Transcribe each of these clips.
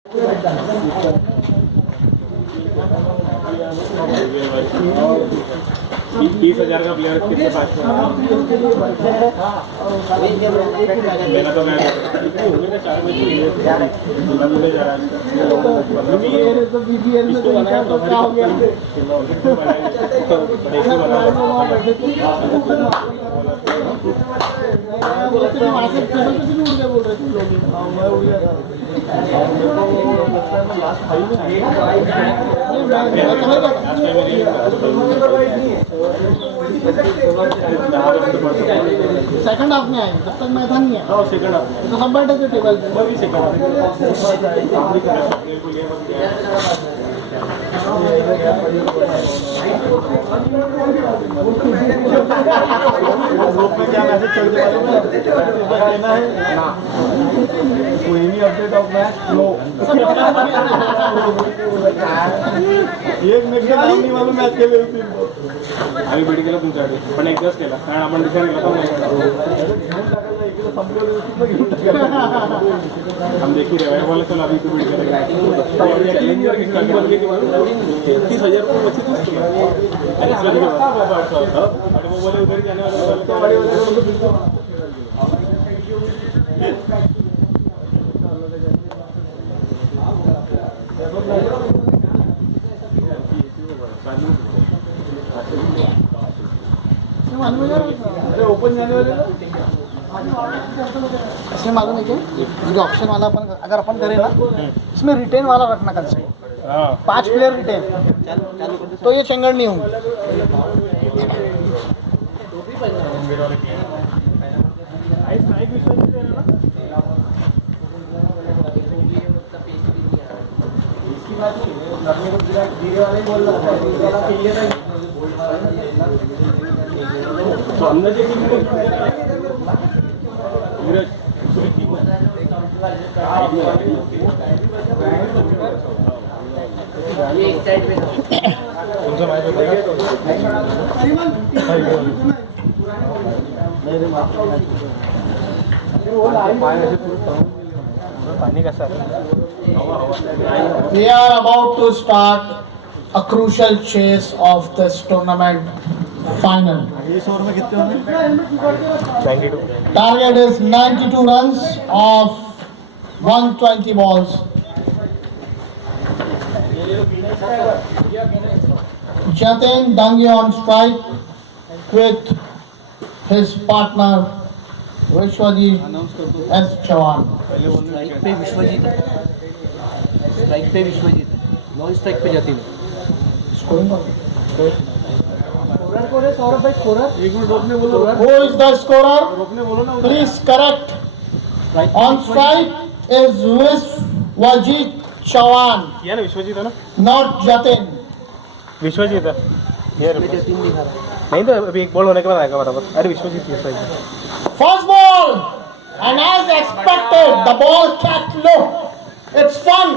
30,000 का प्लेयर कितने पास मेरा तो मैं सेकंड हाफ में आए जब तक मैदान नहीं है सेकंड हाफ तो सब बैठे थे टेबल पे ग्रुप में क्या मैसेज चल रहा है कोई भी अपडेट ऑफ मैच नो एक मिनिट नाही मालूम मॅच केले होते आम्ही बीडी केलं तुमच्याकडे पण एकदाच केला कारण आपण डिसाईड केला हम देखिए रेवाय वाले तो अभी तो बीडी करेंगे 30,000 रुपये बची थी अरे वो बोले उधर ही जाने वाले अरे ओपन जाने वाले इसमें मालूम है कि जो ऑप्शन वाला अपन अगर अपन करें ना इसमें रिटेन वाला रखना कल से 5 प्लेयर रिटेन तो ये चेंगड़ नहीं होंगे तो अंदर जे टीम में तुमचा माहिती पानी कैसा We are about to start a crucial chase of this tournament final. इस ओवर में कितने होंगे 92 Target is 92 runs of 120 balls. Jatin Dangi on strike with his partner Vishwajit S. Chavan. Strike पे विश्वजीत है, स्ट्राइक पे विश्वजीत है, नॉन स्ट्राइक पे जतिन। सौरभ भाई स्कोरर एक मिनट रोकने बोलो Who is the scorer? रोकने बोलो ना Please correct. On strike is Vishwajit Chavan, किया ना विश्वजीत है ना not Jatin. विश्वजीत है ये में जतिन दिखा रहा है। नहीं तो अभी एक बॉल होने के बाद आएगा बराबर अरे विश्वजीत ये सही है First ball, and as expected, the ball catch low. It's fun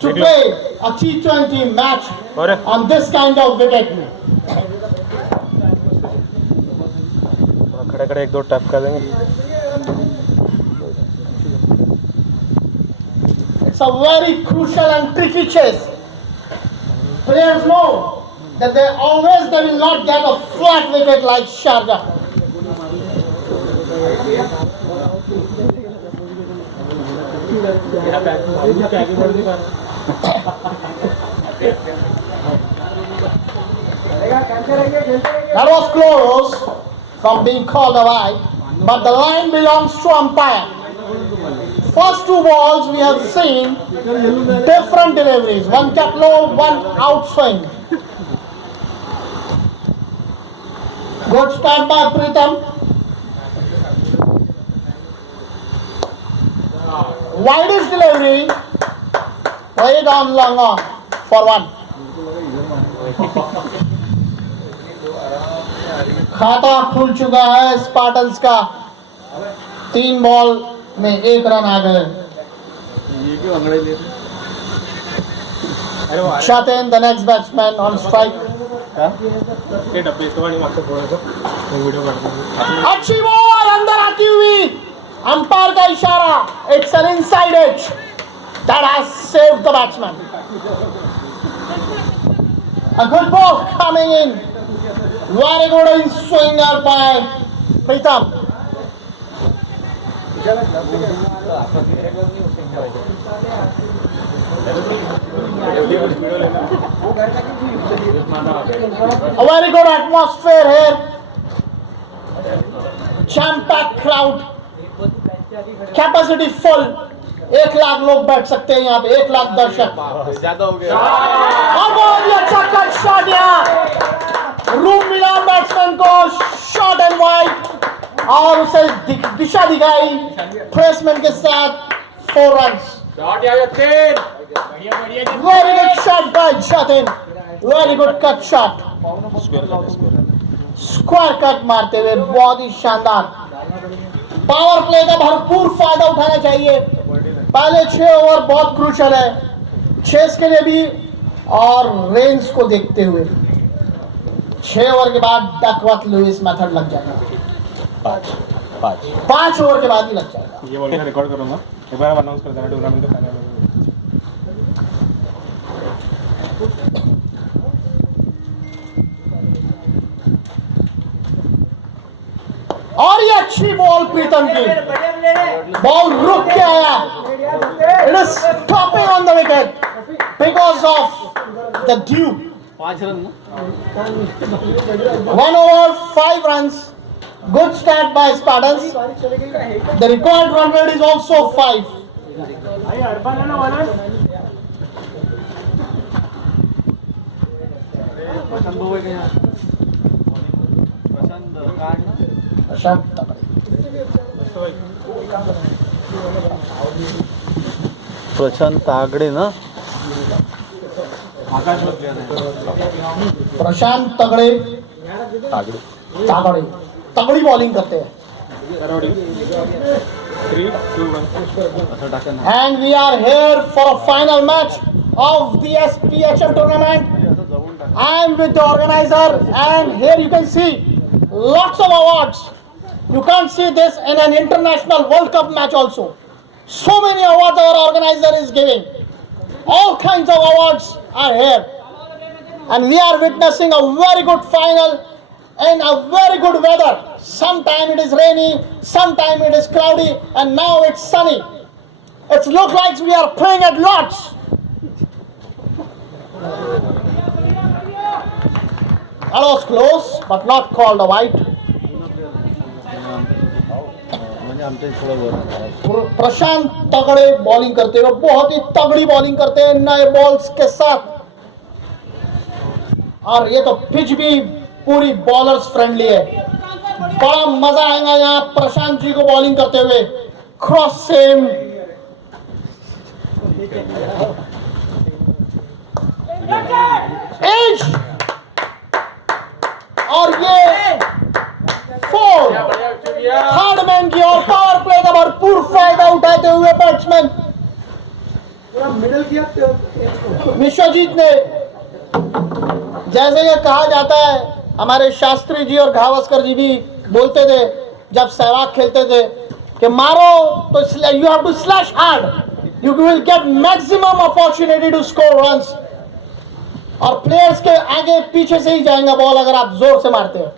to play a T20 match और on this kind of wicket. खड़े खड़े एक दो टैप कर देंगे It's a very crucial and tricky chase. Players know that they will not get a flat wicket like Sharjah. That was close from being called a wide, but the line belongs to umpire. First two balls we have seen different deliveries. One kept low, one outswing. Good start by Pritam. Widest delivery. Played on long on for one. खाता खुल चुका है Spartans का 3 ball में 1 run आ गए Jatin, the next batsman on strike. अच्छी ball अंदर आती हुई अंपायर का इशारा. It's an inside edge. that has saved the batsman. A good ball coming in. Very good in swinger by Pritam. A very good atmosphere here. Jam-packed crowd. Capacity full. 1 lakh लोग बैठ सकते हैं यहाँ पे, 1 लाख दर्शक. ज्यादा हो गया. और बहुत ही अच्छा कट शॉट यहाँ. रूम मिला बैट्समैन को, शॉट एंड वाइड, और उसे दिशा दिखाई प्लेसमेंट के साथ 4 runs. Very good shot by Jatin. Very good cut shot. Square cut मारते हुए बहुत ही शानदार. पावर प्ले का भरपूर फायदा उठाना चाहिए. पहले 6 ओवर बहुत क्रूशल है, चेस के लिए भी और रेंज को देखते हुए. 6 ओवर के बाद डकवर्थ लुइस मेथड लग जाएगा. 5 ओवर के बाद ही लग जाएगा. ये बोल के रिकॉर्ड करूंगा, एक बार अनाउंस कर देना टूर्नामेंट का फाइनल. और ये अच्छी बॉल प्रीतम की. बॉल रुक के आया. It is stopping on the wicket because of the due. 5 run ना. 1 over 5 runs. Good start by Spartans. The required run rate is also 5. प्रशांत भाऊ आहे का यहाँ? प्रशांत काय ना? प्रशांत तगड़े. प्रशांत तागडे ना. प्रशांत तगड़े तागड़े तगड़ी बॉलिंग करते हैं. 3, 2, 1. And we are here for a final match of the SPHL tournament. I am with the organizer, and here you can see lots of awards. You can't see this in an international World Cup match also. So many awards our organizer is giving. All kinds of awards are here. And we are witnessing a very good final in a very good weather. Sometime it is rainy, sometime it is cloudy, and now it's sunny. It looks like we are playing at Lords. That was close, but not called a wide. म्हणजे आमच्या थोडं वर. प्रशांत तगड़े bowling करते हुए, बहुत ही तगड़ी bowling करते हैं नए बॉल्स के साथ. और ये तो पिच भी पूरी बॉलर्स फ्रेंडली है. बड़ा मजा आएगा यहाँ प्रशांत जी को बॉलिंग करते हुए. क्रॉस सेम एज, और ये 4 थर्ड मैन की और पावर प्ले का भरपूर फायदा उठाते हुए बैट्समैन विश्वजीत ने, जैसे ये कहा जाता है, हमारे शास्त्री जी और गावस्कर जी भी बोलते थे जब सहवाग खेलते थे कि मारो तो you have to slash hard, you will get maximum opportunity to score runs. और प्लेयर्स के आगे पीछे से ही जाएगा बॉल अगर आप जोर से मारते हैं.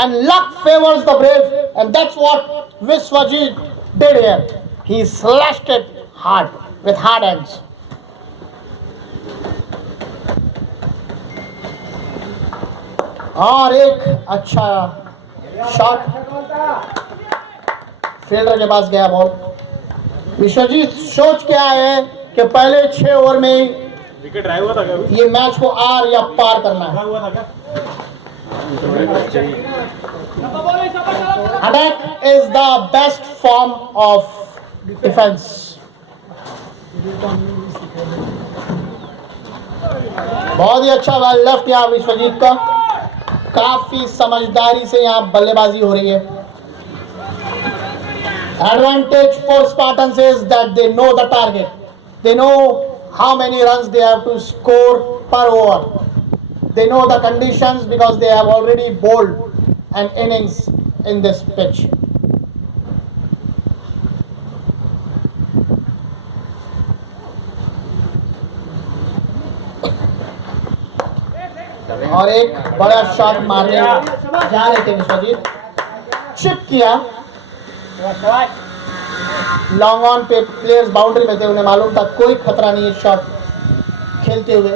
And luck favors the brave, and that's what Vishwajit did here. He slashed it hard with hard hands. और एक अच्छा शॉट फील्डर के पास गया बॉल. विश्वजीत सोच के आए हैं कि पहले 6 ओवर में ही विकेट ड्राइव हुआ था क्या अभी? ये मैच को आर या पार करना है. हुआ था क्या? Attack is the best form of defense. बहुत ही अच्छा वेल लेफ्ट यहाँ विश्वजीत का. काफी समझदारी से यहाँ बल्लेबाजी हो रही है. Advantage for Spartans is that they know the target. They know how many runs they have to score per over. They know the conditions because they have already bowled an innings in this pitch. और एक बड़ा shot मारने जा रहे थे Vishwajeet, chip किया। Long on पे players boundary में थे, उन्हें मालूम था कोई खतरा नहीं है शॉट खेलते हुए।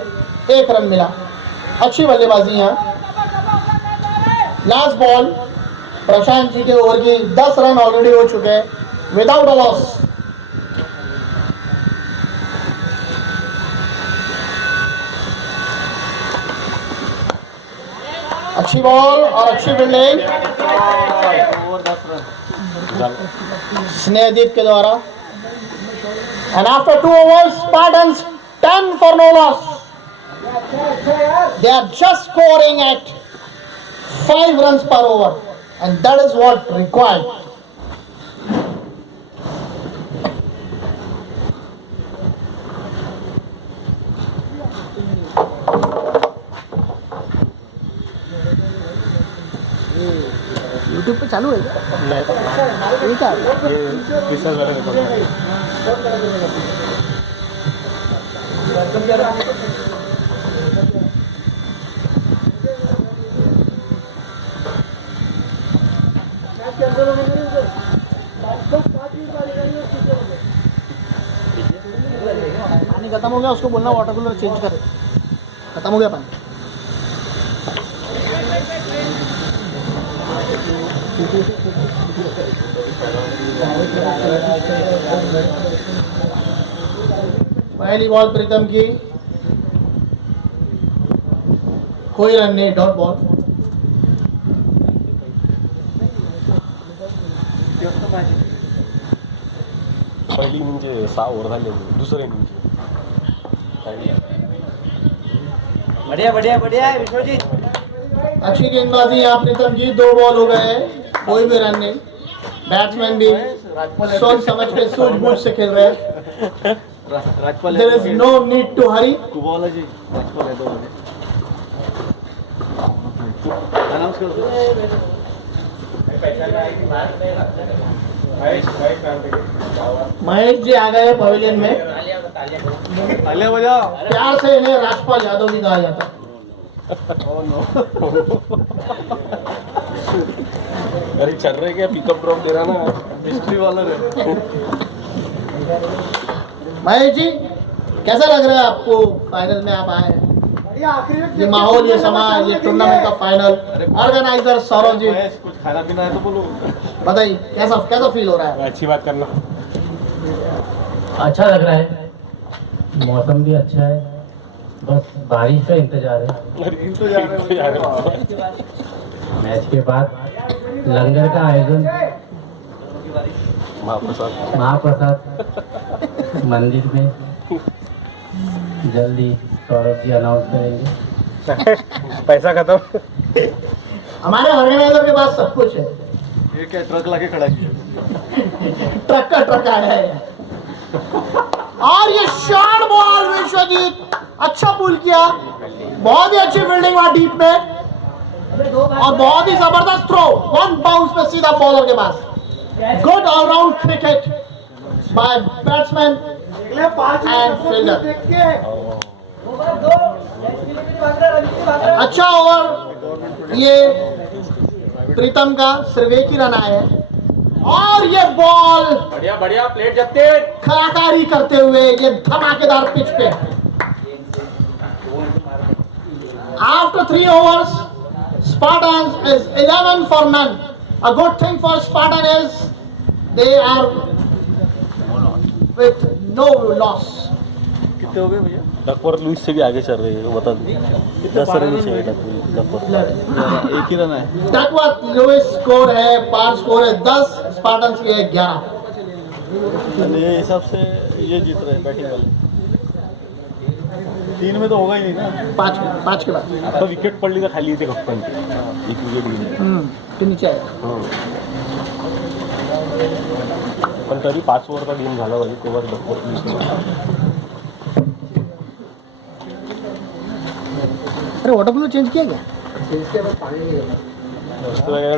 1 रन मिला। अच्छी बल्लेबाजी यहाँ। लास्ट बॉल, प्रशांत जी के ओवर की 10 रन ऑलरेडी हो चुके हैं विदाउट अ लॉस। अच्छी बॉल और अच्छी फील्डिंग स्नेहदीप के द्वारा। And after 2 overs, Spartans 10 for no loss. They are just scoring at 5 runs per over, and that is what required. YouTube पे चालू है क्या? ये क्या है? ये पिक्चर्स वाले रिकॉर्ड कर रहे हैं। पानी खत्म हो गया, उसको बोलना वाटर कूलर चेंज करे। खत्म हो गया पानी। पहली बॉल प्रीतम की, कोई रन नहीं, डॉट बॉल। पहिली इनिंगचे 6 ओव्हर झाले, दुसऱ्या इनिंगचे बढ़िया बढ़िया बढ़िया विश्वजीत। अच्छी गेंदबाजी यहाँ प्रीतम की। 2 बॉल हो गए, कोई भी रन नहीं। बैट्समैन भी सोच समझ के सूझबूझ से खेल रहे हैं। Rajpal There is no need to hurry. कुबोला जी, राजपाल है 2 बजे अनाउंस कर दो। महेश जी आ गए पवेलियन में। तालियां बजाओ। प्यार से इन्हें राजपाल यादव भी कहा जाता है। अरे चल रहे क्या, पिकअप ड्रॉप दे रहा ना, हिस्ट्री वाला है। महेश जी, कैसा लग रहा है आपको फाइनल में आप आए हैं? ये माहौल, ये समाज, ये टूर्नामेंट का फाइनल, ऑर्गेनाइजर सौरभ जी, कुछ खाना पीना है तो बोलो। बताइए कैसा कैसा फील हो रहा है? अच्छी बात करना। अच्छा लग रहा है, मौसम भी अच्छा है, बस बारिश का इंतजार है। मैच के बाद लंगर का आयोजन महाप्रसाद मंदिर में जल्दी सौरभ जी अनाउंस करेंगे। पैसा खत्म। हमारे ऑर्गेनाइजर के पास सब कुछ है। ये क्या ट्रक लाके खड़ा किया? ट्रक का ट्रक आया है। और ये शॉर्ट बॉल विश्वजीत, अच्छा पुल किया, बहुत ही अच्छी फील्डिंग वहां डीप में, और बहुत ही जबरदस्त थ्रो, 1 बाउंस पे सीधा बॉलर के पास। Good all round cricket by batsman and fielder. अच्छा ओवर ये प्रीतम का, सिर्फ 1 ही रन आए हैं। और ये बॉल बढ़िया बढ़िया, प्लेट जत्ते कलाकारी करते हुए ये धमाकेदार पिच पे। After 3 overs, Spartans is 11 for none. A good thing for Spartan is they are with no loss. कितने हो गए भैया? डकवर लुइस से भी आगे चल रहे हैं, बता दें 10 रन से डकवर। एक ही रन है। डकवर्थ लुइस स्कोर है, 5 स्कोर है 10, स्पार्टन्स के 11। ये हिसाब से ये जीत रहे हैं बैटिंग वाले। 3 में तो होगा ही नहीं ना। 5 के बाद आता विकेट पडली तर खाली येते कप्पांची, एक विकेट गेली ते नीचे आएगा। पण तरी 5 ओव्हरचा गेम झाला पाहिजे तेव्हा डकवर लुइस। अरे वाटर कूलर चेंज किया क्या?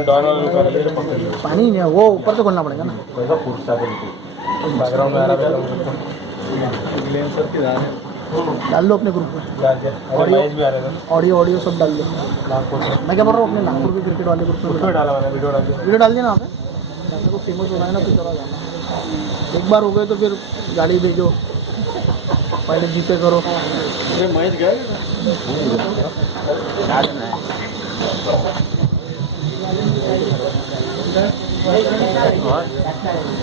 डॉन और पानी नहीं है, वो ऊपर से खोलना पड़ेगा ना। बैकग्राउंड में आ रहा है। ग्लेन सर की धार है। डाल लो अपने ग्रुप में, मैच भी आ रहा था ऑडियो ऑडियो सब डाल दो। नागपुर में, मैं क्या बोल रहा हूँ, अपने नागपुर के क्रिकेट वाले ग्रुप में उसमें डाला मैंने, वीडियो डाल दिया। वीडियो डाल दिया ना आपने, जैसे को फेमस हो रहा है ना तो चला जाना। एक बार हो गए तो फिर गाड़ी भेजो, पहले जीपे करो। अरे मैच गया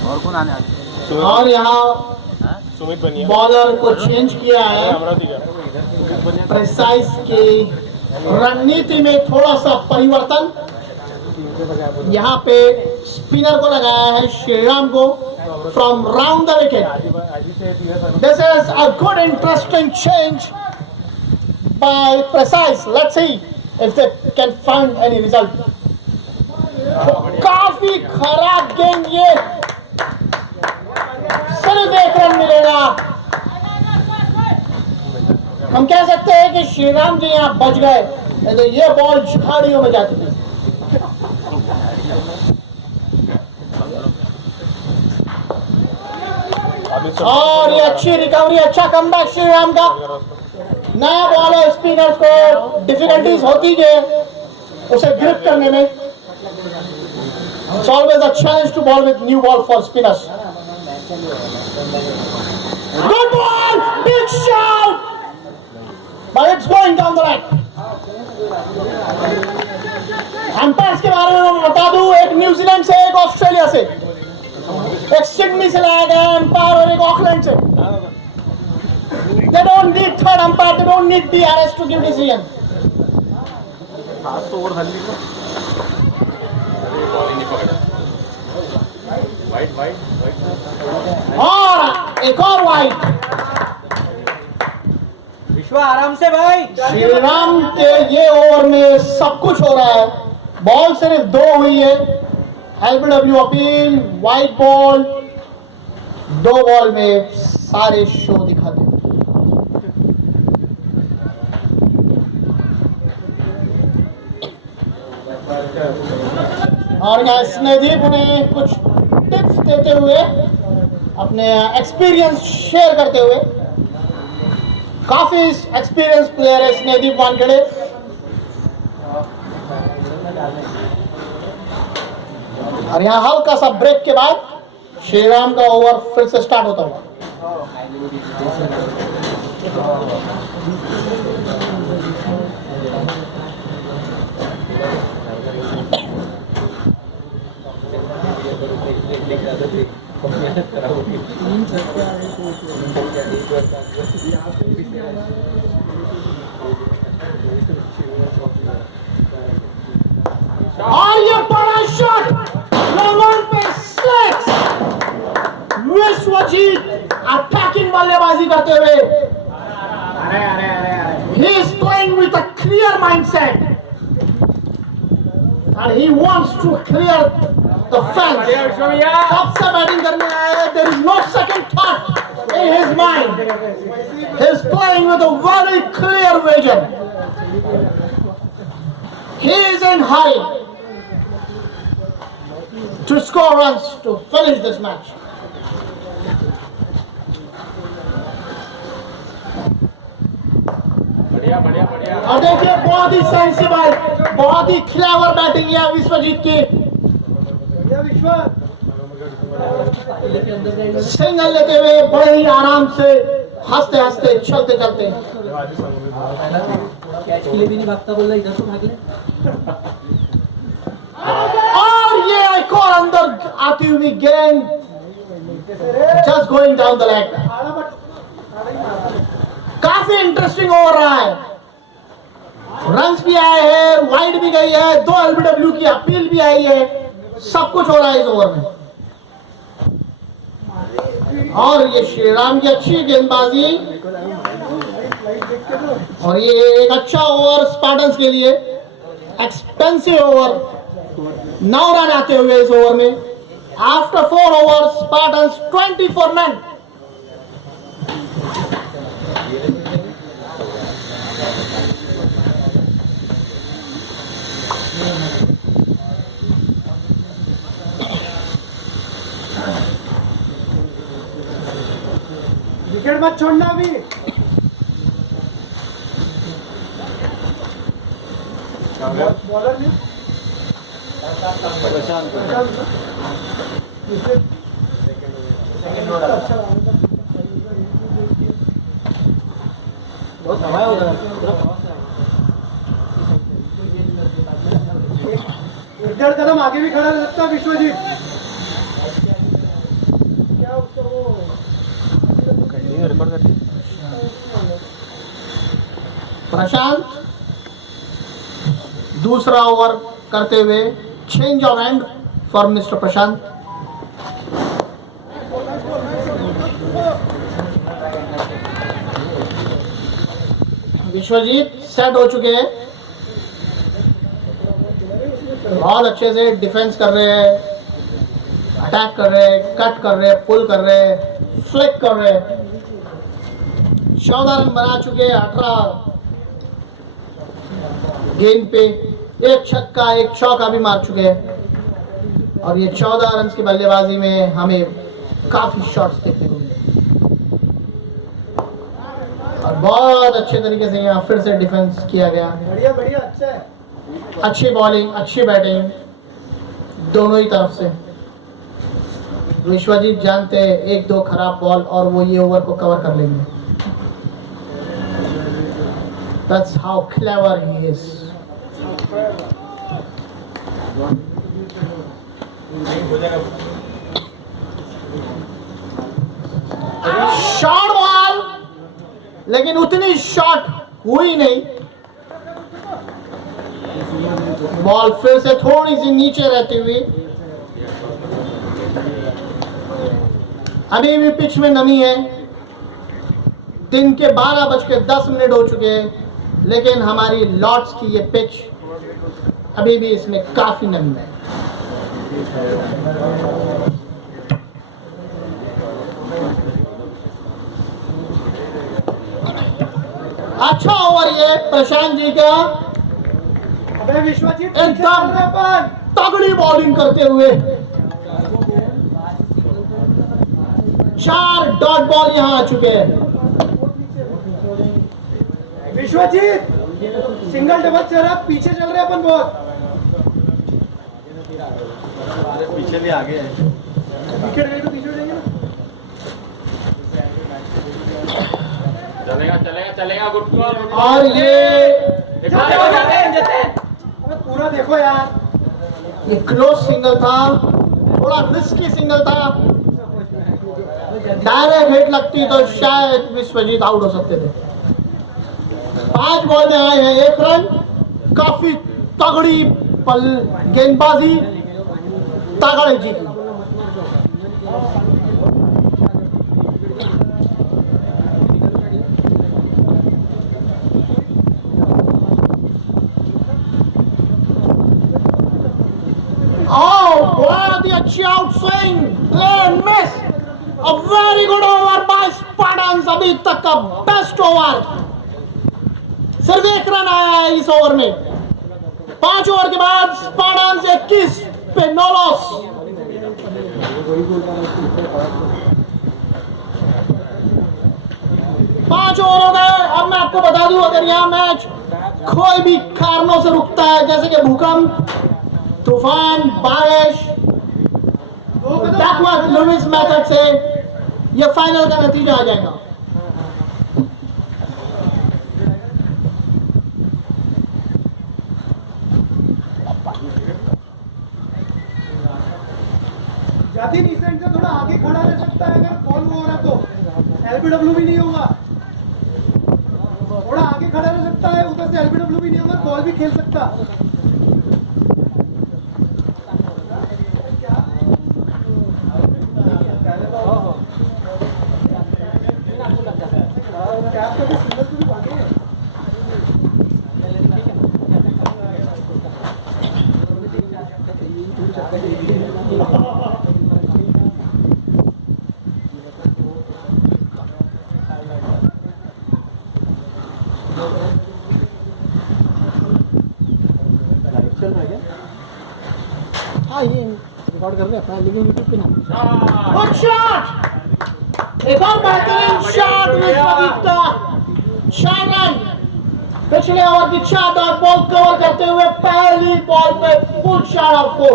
और कौन आने आते? और यहाँ सुमित बनिया बॉलर को चेंज किया है। अमरावती का प्रिसाइज की रणनीति में थोड़ा सा परिवर्तन, यहाँ पे स्पिनर को लगाया है श्रीराम को from round the wicket. This is a good interesting change bye precise. Let's see if they can find any result. काफी खराब गेंद, ये सिर्फ 1 रन मिलेगा। हम कह सकते हैं कि श्रीराम जी यहाँ बच गए, नहीं तो ये बॉल झाड़ियों में जाती थी। और ये अच्छी रिकवरी, अच्छा कमबैक श्रीराम का। नया बॉल है, स्पिनर्स को डिफिकल्टीज होती है उसे ग्रिप करने में। It's always a challenge to ball with new ball for spinners. Good ball, big shot, but it's going down the line. Umpires के बारे में मैं बता दूं, एक न्यूजीलैंड से, एक ऑस्ट्रेलिया से, एक सिडनी से लाया गया एम्पायर और एक ऑकलैंड से। They don't need third umpire, they don't need DRS to give decision. और एक और वाइड। विश्वा आराम से भाई। श्रीराम के ये ओवर में सब कुछ हो रहा है। बॉल सिर्फ 2 हुई है। LBW appeal, wide ball, 2 ball में सारे शो दिखाते हैं। और यहाँ स्नेहदीप ने कुछ टिप्स देते हुए, अपने एक्सपीरियंस शेयर करते हुए, काफी एक्सपीरियंस प्लेयर है स्नेहदीप वानखेड़े। और यहाँ हल्का सा ब्रेक के बाद श्रीराम का ओवर फिर से स्टार्ट होता हुआ। और ये बड़ा शॉट लॉन्ग पे 6। विश्वजीत अटैकिंग बल्लेबाजी करते हुए, he is playing with a clear mindset and he wants to clear the fence. कब से बैटिंग करने आया है, there is no second thought in his mind. He is playing with a very clear vision. He is in hurry to score runs to finish this match. और देखिए बहुत ही sensible, बहुत ही clever batting है विश्वजीत की। Single लेते हुए बड़े ही आराम से, हंसते हंसते, चलते चलते। कैच के लिए भी नहीं भागता, बोल रहा इधर से भाग ले। और ये एक और अंदर आती हुई गेंद, just going down the leg. काफी इंटरेस्टिंग ओवर रहा है। रन्स भी आए हैं, वाइड भी गई है, 2 एलबीडब्ल्यू की अपील भी आई है, सब कुछ हो रहा है इस ओवर में। और ये श्रीराम की अच्छी गेंदबाजी, और ये एक अच्छा ओवर स्पार्टन्स के लिए, एक्सपेंसिव ओवर। 9 रन आते हुए इस ओवर में। After 4 over Spartans 24 run. Wicket मत छोड़ना अभी। बहुत हवा है उधर। एक डेढ़ कदम आगे भी खड़ा रह सकता है विश्वजीत। प्रशांत दूसरा ओवर करते हुए change of end for mister Prashant. Vishwajeet set हो चुके हैं, बहुत अच्छे से डिफेंस कर रहे हैं, अटैक कर रहे हैं, कट कर रहे हैं, पुल कर रहे हैं, फ्लिक कर रहे हैं। 14 रन बना चुके हैं 18 गेंद पे, एक छक्का एक चौका भी मार चुके हैं और ये 14 रन की बल्लेबाजी में हमें काफी शॉट्स देखने को मिले और बहुत अच्छे तरीके से यहाँ फिर से डिफेंस किया गया। बढ़िया बढ़िया, अच्छा है। अच्छी बॉलिंग अच्छी बैटिंग दोनों ही तरफ से। विश्वजीत जानते हैं एक दो खराब बॉल और वो ये ओवर को कवर कर लेंगे। That's how clever he is. Short ball, लेकिन उतनी शॉट हुई नहीं। बॉल फिर से थोड़ी सी नीचे रहती हुई। अभी भी पिच में नमी है। दिन के 12:10 हो चुके हैं, लेकिन हमारी लॉर्ड्स की ये पिच अभी भी इसमें काफी नमी है। अच्छा ओवर ये प्रशांत जी का, अबे विश्वजीत एकदम तगड़ी बॉलिंग करते हुए 4 डॉट बॉल यहां आ चुके हैं। विश्वजीत सिंगल डबल चल रहा, पीछे चल रहे अपन बहुत। पीछे भी आगे है, विकेट गई तो पीछे हो जाएंगे ना। चलेगा चलेगा चलेगा, गुड कॉल। और ये अबे पूरा देखो यार, ये क्लोज सिंगल था, थोड़ा रिस्की सिंगल था। डायरेक्ट हिट लगती तो शायद विश्वजीत आउट हो सकते थे। 5 बॉल में आए हैं 1 रन। काफी तगड़ी गेंदबाजी तगड़े जी की। बहुत ही अच्छी out swing, clean miss, a very good over by Spartans. अभी तक का बेस्ट ओवर। सिर्फ 1 रन आया है इस ओवर में। 5 ओवर के बाद स्पार्टन्स 21 पे 9 लॉस। पांच ओवर हो गए। अब मैं आपको बता दूं, अगर यहाँ मैच कोई भी कारणों से रुकता है, जैसे कि भूकंप, तूफान, बारिश, बैकवर्ड लुईस मेथड से ये फाइनल का नतीजा आ जाएगा। जाती नीसेंट से थोड़ा आगे खड़ा रह सकता है, अगर बॉल वो हो रहा तो एलबीडब्ल्यू भी नहीं होगा। थोड़ा आगे खड़ा रह सकता है, उधर से एलबीडब्ल्यू भी नहीं होगा, बॉल भी खेल सकता। कैप का भी सिंगल तो भी बाकी है। हाँ, ये रिकॉर्ड कर रहे हैं अपना, लेकिन यूट्यूब पे नहीं। गुड शॉट, एक और बेहतरीन शॉट विश्वजीत का। 4 रन। पिछले ओवर की शानदार बॉल कवर करते हुए पहली बॉल पे फुल शॉट और 4।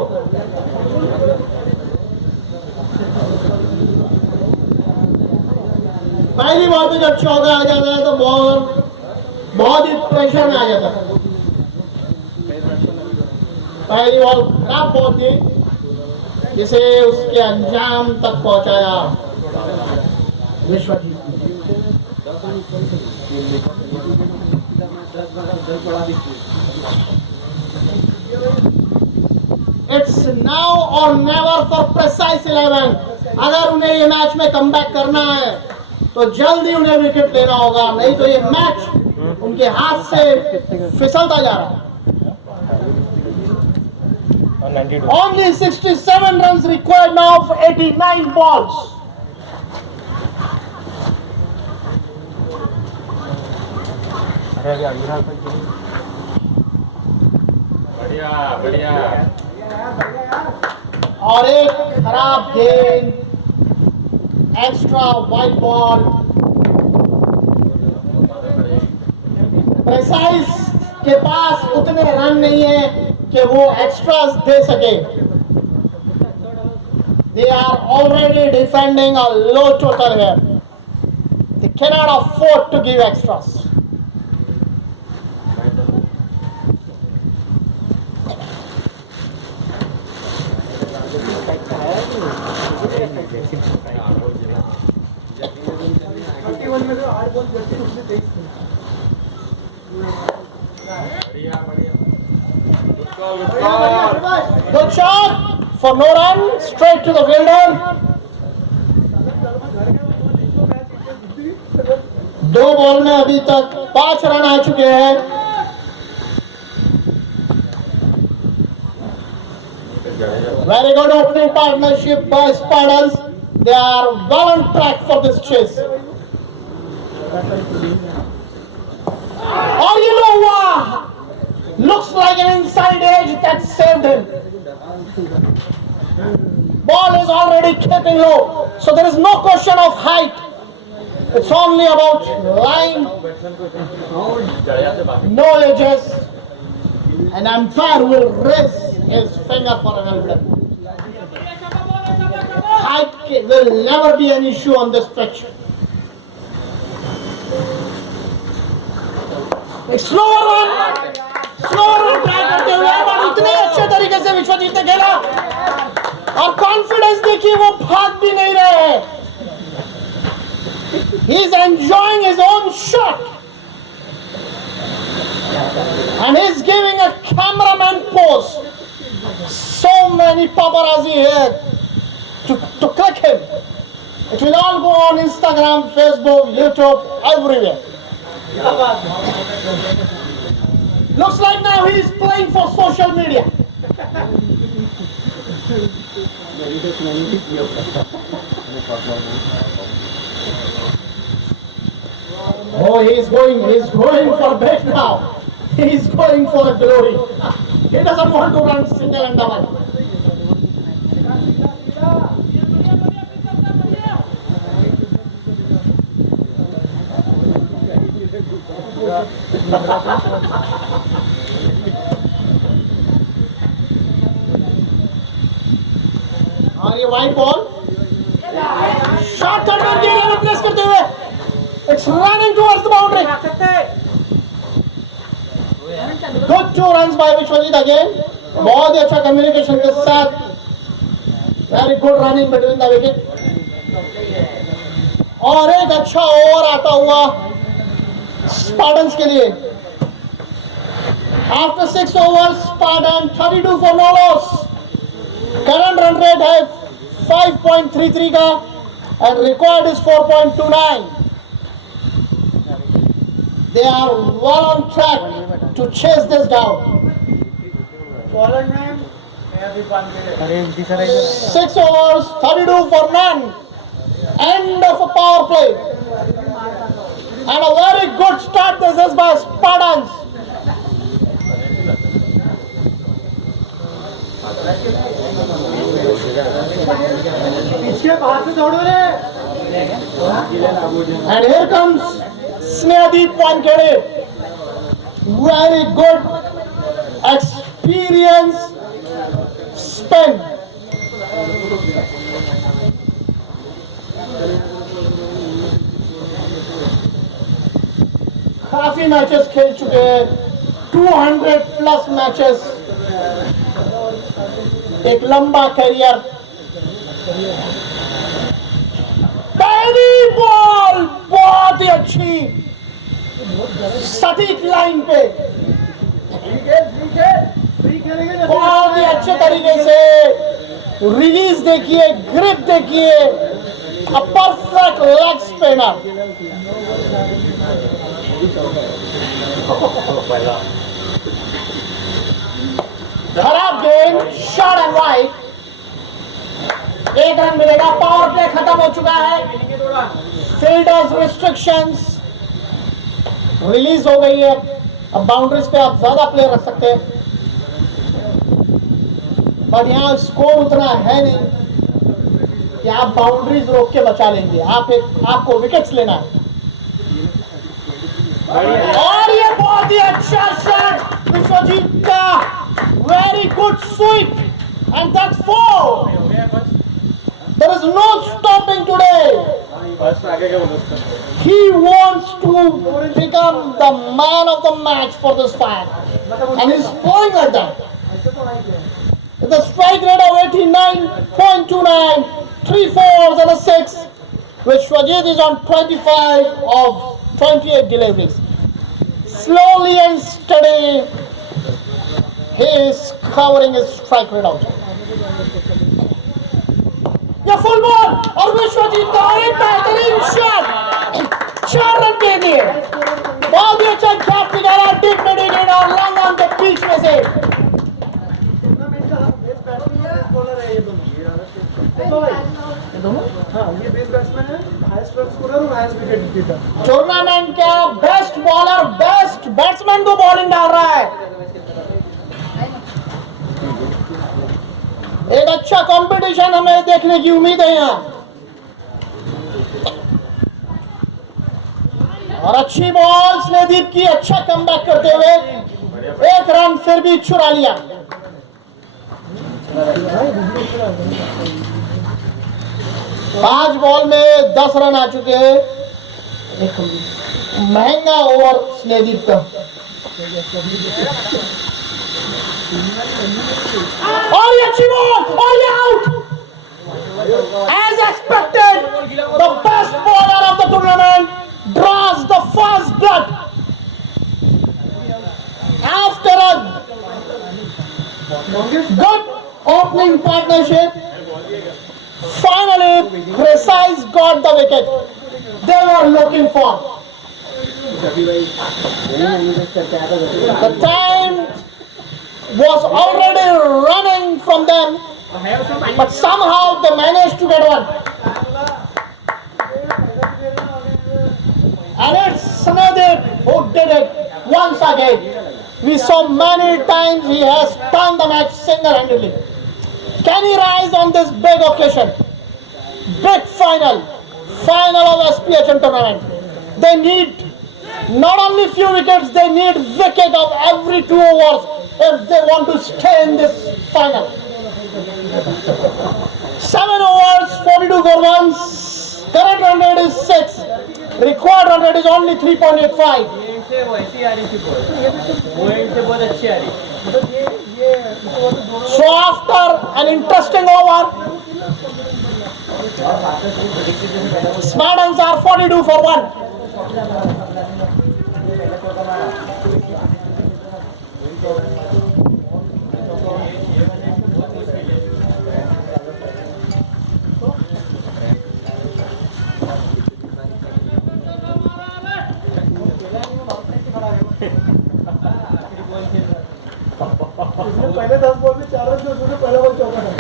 पहली बॉल पे जब चौका आ जाता है तो बॉलर बहुत ही प्रेशर में आ जाता है। पहली बॉल खराब बॉल थी जिसे उसके अंजाम तक पहुंचाया विश्वजीत। इट्स नाउ और नेवर फॉर प्रिसाइज 11। अगर उन्हें ये मैच में कमबैक करना है तो जल्दी उन्हें विकेट लेना होगा, नहीं तो ये मैच उनके हाथ से फिसलता जा रहा है। Only 67 runs required now for 89 balls. बढ़िया बढ़िया। और एक खराब गेंद, एक्स्ट्रा वाइड बॉल। प्रिसाइज के पास उतने रन नहीं है कि वो एक्स्ट्रास दे सके। They are already defending a low total here. They cannot afford to give extras. Good shot for no run, straight to the fielder. 2 ball में अभी तक 5 रन आ चुके हैं। Very good opening partnership by Spartans. They are well on track for this chase. Oh, you know what? Looks like an inside edge that saved him. Ball is already keeping low, so there is no question of height. It's only about line, no edges. An umpire will raise his finger for an elbow. Height will never be an issue on this pitch. Slower run try करते हुए और इतने अच्छे तरीके से विश्वजीत ने खेला और कॉन्फिडेंस देखिए, वो भाग भी नहीं रहे हैं। He is enjoying his own shot and he is giving a cameraman pose. So many paparazzi here to click him. It will all go on Instagram, Facebook, YouTube, everywhere. Looks like now he is playing for social media. Oh, he is going for big now. He is going for a glory. He doesn't want to run single and double. और ये wide ball short third के area में place करते हुए it's running towards the boundary. Good 2 runs by Vishwajeet again. बहुत ही अच्छा communication के साथ very good running between the wicket और एक अच्छा ओवर आता हुआ स्पार्टन्स के लिए। After 6 overs, Spartan 32 for no loss. Current run rate है 5.33 का and required is 4.29. They are well on track to chase this down. 6 overs, 32 for none. End of a power play. And a very good start this is by Spartans. पीछे बाहर से दौड़ो रे। And here comes Snehadeep Wankhede. Very good experience spin. काफी matches खेल चुके हैं, 200 plus matches, एक लंबा करियर। पहली बॉल बहुत ही अच्छी सटीक लाइन पे, बहुत ही अच्छे तरीके से रिलीज देखिए, ग्रिप देखिए, अ परफेक्ट लेग स्पिनर। खराब गेंद, शॉट एंड वाइड, 1 रन मिलेगा। पावर प्ले खत्म हो चुका है, फील्डर्स रिस्ट्रिक्शंस रिलीज हो गई है। अब बाउंड्रीज पे आप ज्यादा प्लेयर रख सकते हैं, बट यहाँ स्कोर उतना है नहीं कि आप बाउंड्रीज रोक के बचा लेंगे। आपको विकेट्स लेना है। और ये बहुत ही अच्छा शॉट विश्वजीत का, very good sweep, and that's 4। There is no stopping today. He wants to become the man of the match for this fight, and he's playing like that. With a strike rate of 89.29, 3 fours and a 6, Vishwajit is on 25 of 28 deliveries. Slowly and steady, he is covering his strike rate out. ये full ball और विश्वजीत का एक बेहतरीन shot, 4 run के लिए। बहुत ही अच्छा गैप निकाला डीप मिडिल और लॉन्ग ऑन के बीच में से। टूर्नामेंट का बेस्ट बॉलर, बेस्ट बैट्समैन को बॉलिंग डाल रहा है। एक अच्छा कंपटीशन हमें देखने की उम्मीद है यहाँ, और अच्छी बॉल स्नेहदीप की, अच्छा कमबैक करते हुए 1 रन फिर भी चुरा लिया। पांच बॉल में 10 रन आ चुके हैं। एक महंगा ओवर स्नेहदीप का, और ये अच्छी बॉल और ये out. As expected, the best bowler of the tournament draws the first blood. After a good opening partnership, finally Precise got the wicket they were looking for. The time was already running from them, but somehow they managed to get one. And it's Snehadeep who did it once again. We saw many times he has turned the match single-handedly. Can he rise on this big occasion? Big final of SPHN tournament. They need not only few wickets, they need wicket of every 2 overs if they want to stay in this final. 7 overs, 42 for runs. Current run rate is 6. Required run rate is only 3.85. So after an interesting over, Spartans are 42 for 1. पहले 10 ball में 4 run थे, उसमें पहला ball चौका था।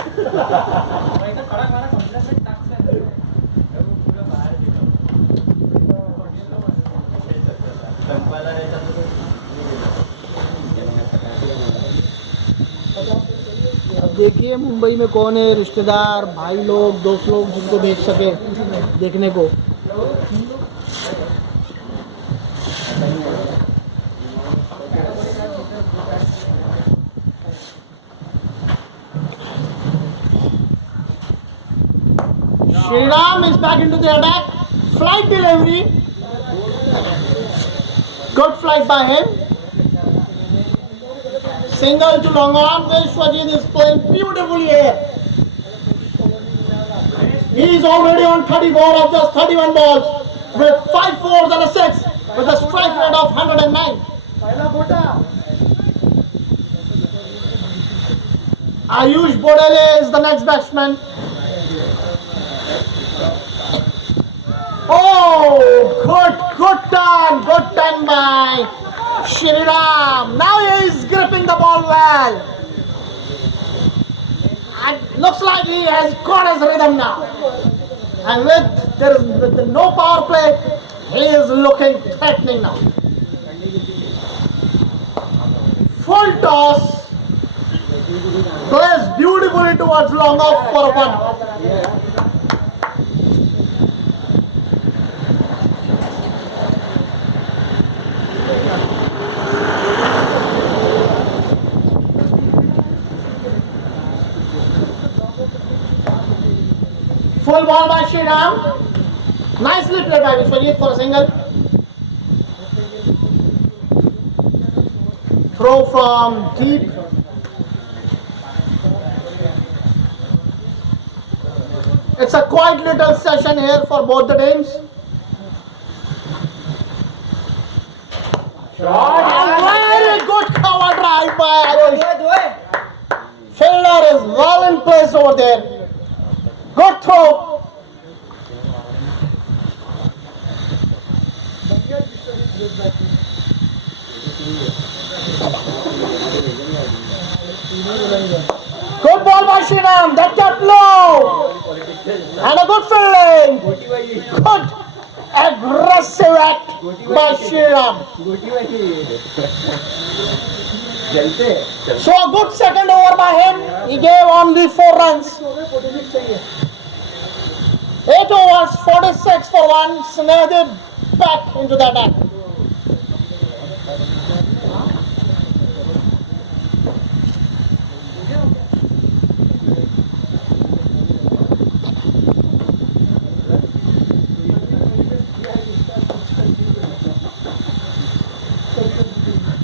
अब देखिए मुंबई में कौन है रिश्तेदार, भाई लोग, दोस्त लोग जिनको भेज सके देखने को। Shriram is back into the attack. Flight delivery. Good flight by him. Single to long on. Vishwajit is playing beautifully here. He is already on 34 of just 31 balls with 5 fours and a 6 with a strike rate of 109. पहला बोटा Ayush Bodale is the next batsman. Oh, good turn by Shriram. Now he is gripping the ball well. And looks like he has got his rhythm now. And with no power play, he is looking threatening now. Full toss. Plays beautifully towards long off for a 1. Full ball by Shriram. Nicely played by Vishwajit for a single. Throw from deep. It's a quiet little session here for both the teams. And very good cover drive by Ayush. Fielder is well in place over there. Good throw. Good ball by Shriram. That kept low. And a good fielding. Good aggressive act by Shriram. So a good second over by him. He gave only 4 runs. 8 overs, 46 for 1. Snehdeep back into the attack.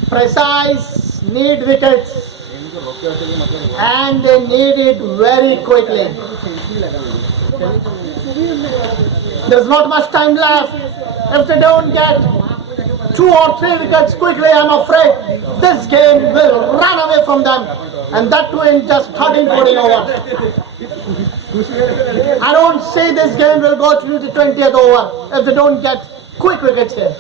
Precise, need wickets, and they need it very quickly. There's not much time left. If they don't get 2 or 3 wickets quickly, I'm afraid this game will run away from them, and that too in just 13-14 overs. I don't see this game will go to the 20th over if they don't get quick wickets here.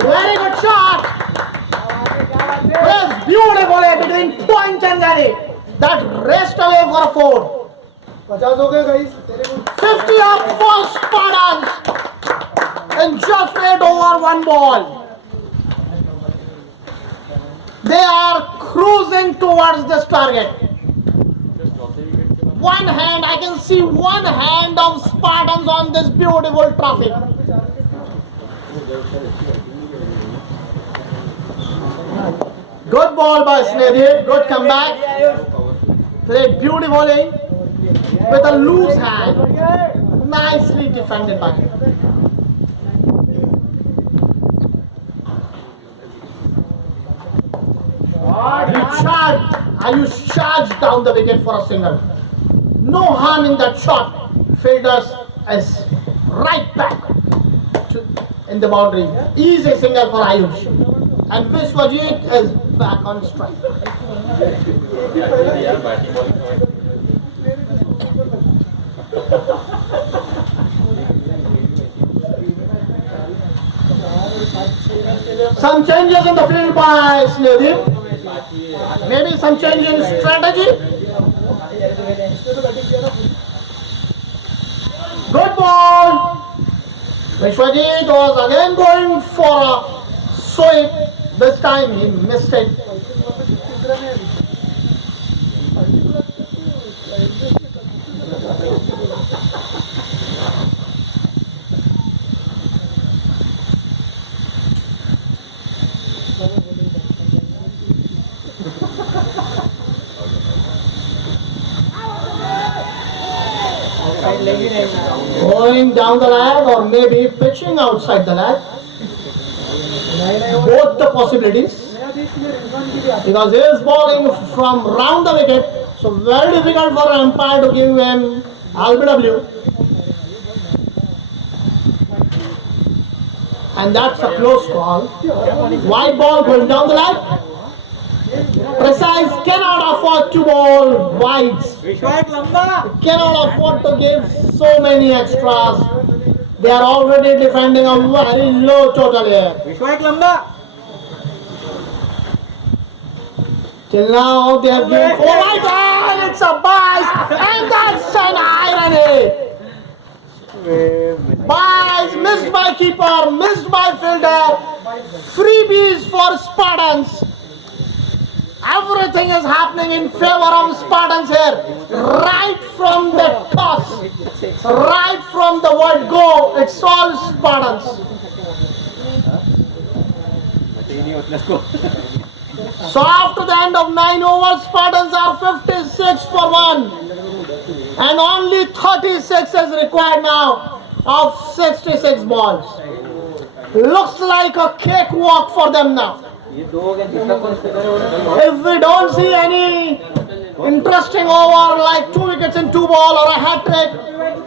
Very good shot. Plays beautifully between point and Gary. That raced away for a 4. 50 हो गए guys 50 up for Spartans in just 8 over 1 ball. They are cruising towards this target. One hand, I can see one hand of Spartans on this beautiful trophy. Good ball by Snehdeep, good comeback. Played beautifully with a loose hand. Nicely defended by him. Ayush charged down the wicket for a single. No harm in that shot. Fielders is right back in the boundary. Easy single for Ayush. And Vishwajit is back on strike. Some changes in the field by Snehdeep. Maybe some change in strategy. Good ball. Vishwajit was again going for a sweep. This time he missed it. going down the leg or maybe pitching outside the leg. Both the possibilities, because he is bowling from round the wicket, so very difficult for an umpire to give him LBW. And that's a close call. White ball going down the leg. Precise cannot afford to bowl wides. Cannot afford to give so many extras. They are already defending a very low total here. Till now they have given 4 wide and it's a bias and that's an irony. Bias missed by keeper, missed by fielder. Freebies for Spartans. Everything is happening in favor of Spartans here. Right from the toss, right from the word go, it's all Spartans. So after the end of 9 overs, Spartans are 56 for 1. And only 36 is required now of 66 balls. Looks like a cakewalk for them now. If we don't see any interesting over like 2 wickets in 2 ball or a hat trick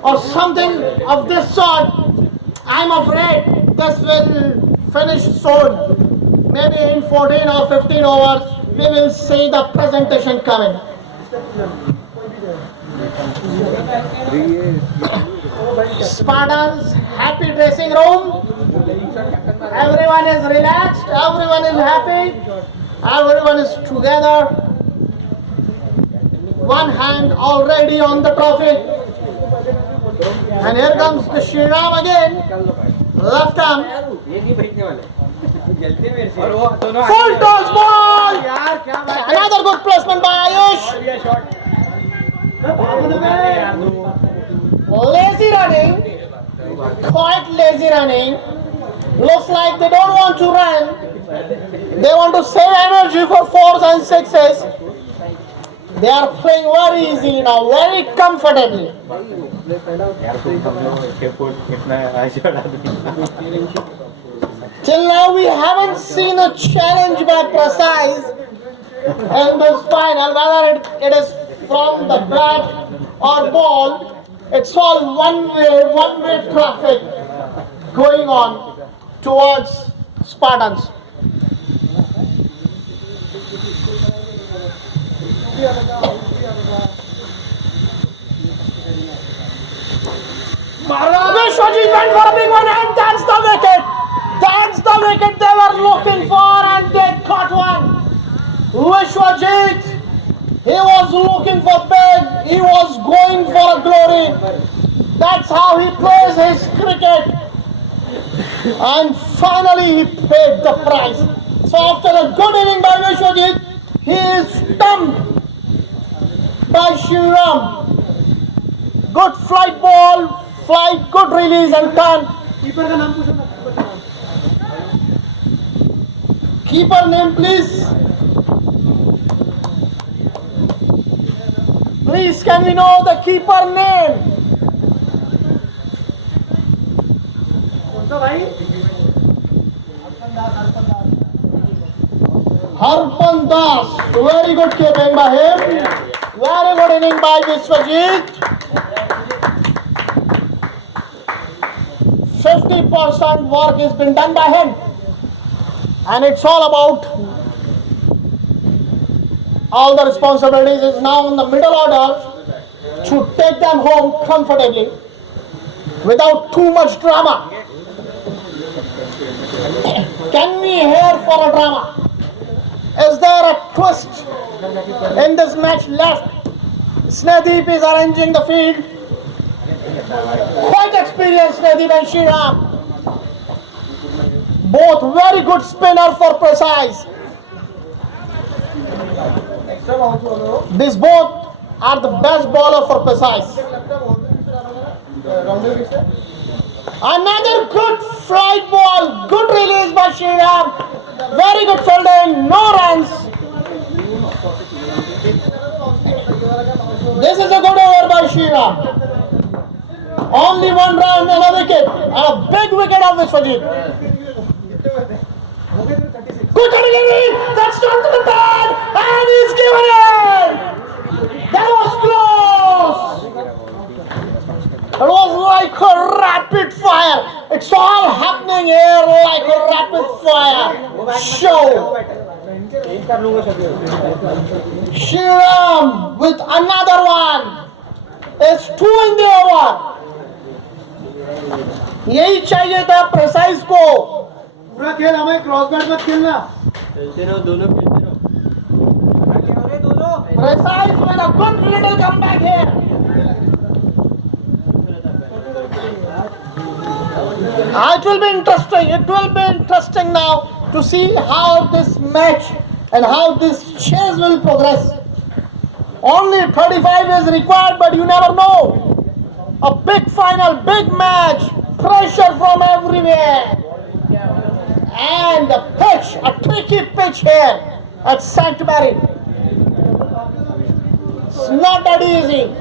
or something of this sort, I'm afraid this will finish soon. Maybe in 14 or 15 overs, we will see the presentation coming. Spartans, happy dressing room. Everyone is relaxed, everyone is happy, everyone is together. One hand already on the trophy. And here comes the Shriram again. Left arm. Full toss ball. Another good placement by Ayush. Lazy running. Quite lazy running. Looks like they don't want to run. They want to save energy for 4s and 6s. They are playing very easily now, very comfortably. Till now we haven't seen a challenge by Precise in this final, whether it is from the bat or ball. It's all one-way traffic going on towards Spartans. Vishwajit went for a big one and that's the wicket. That's the wicket they were looking for and they got one. Vishwajit, he was looking for big, he was going for a glory. That's how he plays his cricket. And finally he paid the price. So after a good inning by Vishwajit, he is stumped by Shriram. Good flight ball, flight, good release and turn. Keeper name please. Please can we know the keeper name? Harpan Das. Very good keeping by him. Very good inning by Vishwajit. 50% work has been done by him. And it's all about all the responsibilities is now in the middle order to take them home comfortably without too much drama. Can we hear for a drama? Is there a twist in this match left? Snadeep is arranging the field. Quite experienced Snadeep and Shriram. Both very good spinner for Precise. These both are the best bowler for Precise. Another good flight ball, good release by Shriram. Very good fielding, no runs. This is a good over by Shriram. Only one run and a wicket. And a big wicket of Vishwajit. Good delivery. That's not to the pad. And he's given it. That was close. It was like a rapid fire. It's all happening here like a rapid fire show. Shriram with another one. It's 2 in the over. यही चाहिए था precise को. पूरा खेल हमें cross bat मत खेलना. Precise with a good little comeback here. It will be interesting. It will be interesting now to see how this match and how this chase will progress. Only 35 is required, but you never know. A big final, big match, pressure from everywhere. And a pitch, a tricky pitch here at St. Mary. It's not that easy.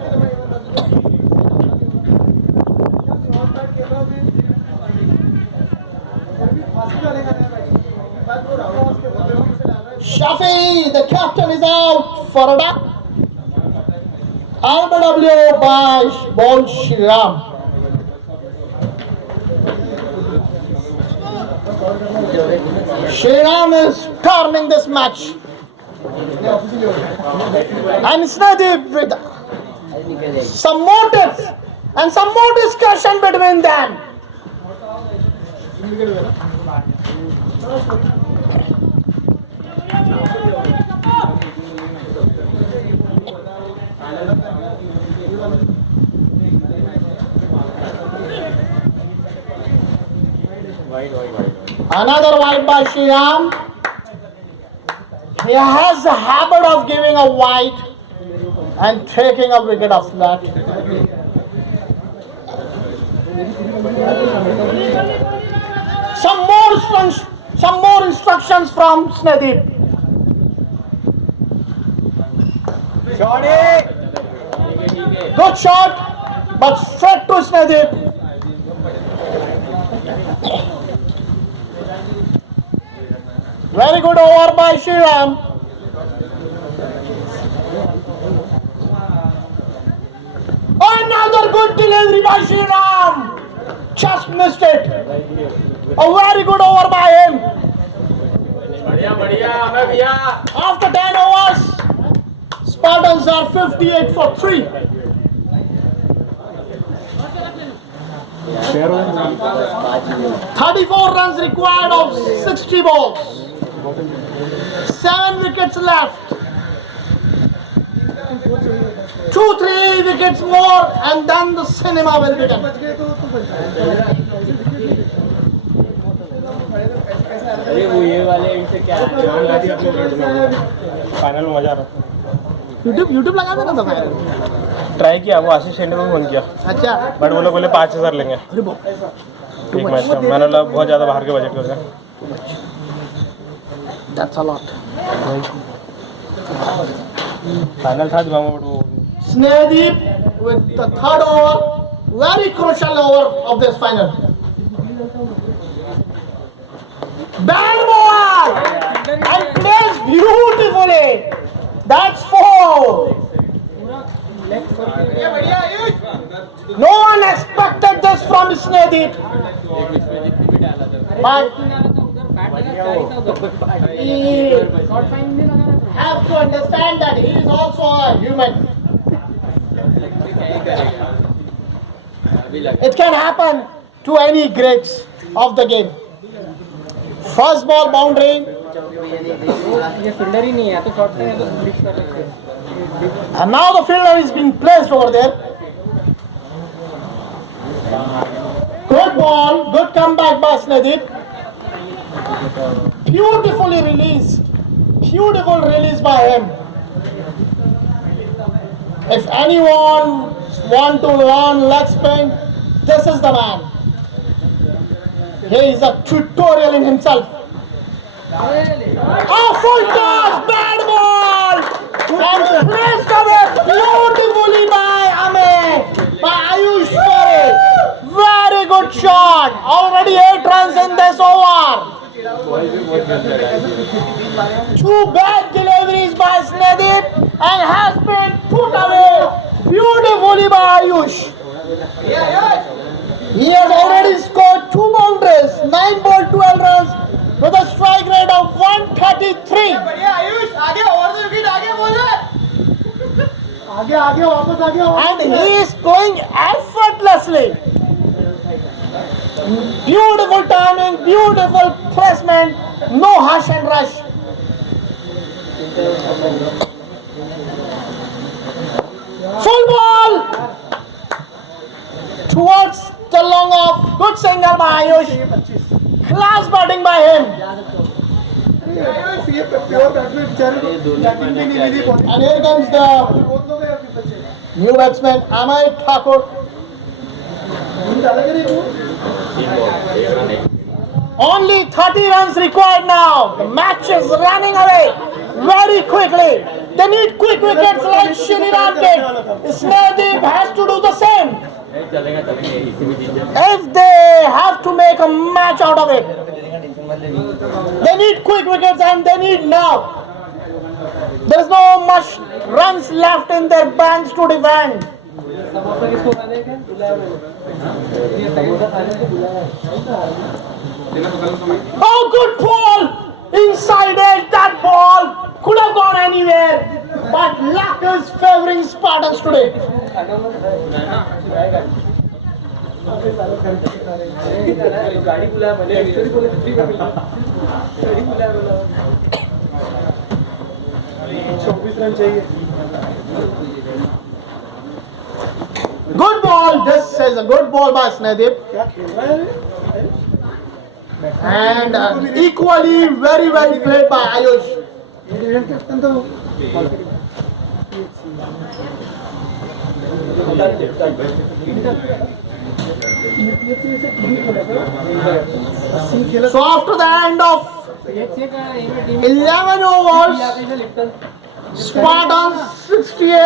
Shafi, the captain, is out for a duck. RBW by Ball Shriram. Shriram is turning this match. And Snadeep with some motives and some more discussion between them. Another wide by Shriram. He has the habit of giving a wide and taking a wicket after that. Some more instructions from Snadeep. Good shot, but straight to Snadeep. Very good over by Shriram. Another good delivery by Shriram. Just missed it. A very good over by him. After 10 overs, Spartans are 58 for 3. 34 runs required of 60 balls. 7 wickets left. 2-3 wickets more and then the cinema will be done. Final में मजा आ रहा. YouTube लगा देना था final. Try किया, वो आशीष शेंडे को phone किया, अच्छा. बट वो लोग बोले 5,000 लेंगे अरे बाप. एक मैच का. मैंने बोला बहुत ज़्यादा बाहर के बजट हो गया. That's a lot. फाइनल था दिमाग में, बट वो Snadeep with the third over, very crucial over of this final. Bad ball and plays beautifully. That's 4. No one expected this from Snadeep. But he has to understand that he is also a human. It can happen to any greats of the game. First ball boundary. And now the fielder is being placed over there. Good ball, good comeback by Snadeep. Beautifully released. Beautiful release by him. If anyone want to learn leg spin, this is the man. He is a tutorial in himself. Oh, full toss, bad ball, and placed away beautifully by Ayush Parekh. Two bad deliveries by Snedeep and has been put away beautifully by Ayush. He has already scored 2 boundaries, 9 ball 12 runs with a strike rate of 133. आगे आगे वापस आगे And he is playing effortlessly. Beautiful timing, beautiful placement, no hush and rush. Full ball towards the long off. Good single by Ayush. Class batting by him. Pure batsman बेचारे batting भी नहीं मिली And here comes the बहुत लोग हैं अभी बच्चे new batsman Amay Thakur. डालेंगे नहीं वो Only 30 runs required now. The match is running away very quickly. They need quick wickets like Shriram did. Snedeep has to do the same if they have to make a match out of it. They need quick wickets and they need now. There's no much runs left in their banks to defend. Samosa किसको खाने का बुलाया मैंने ये समोसा खाने को बुलाया Oh, good ball! Inside it, that ball could have gone anywhere. But luck is favoring Spartans today. गाड़ी बुलाया मैंने एक्चुअली बोले फ्री में मिला गाड़ी बुलाया बोला 24 रन चाहिए Good ball. This is a good ball by Snedeep. क्या खेल रहा है And equally very well played by Ayush. Indian captain तो So after the end of 11 overs, Spartans 68,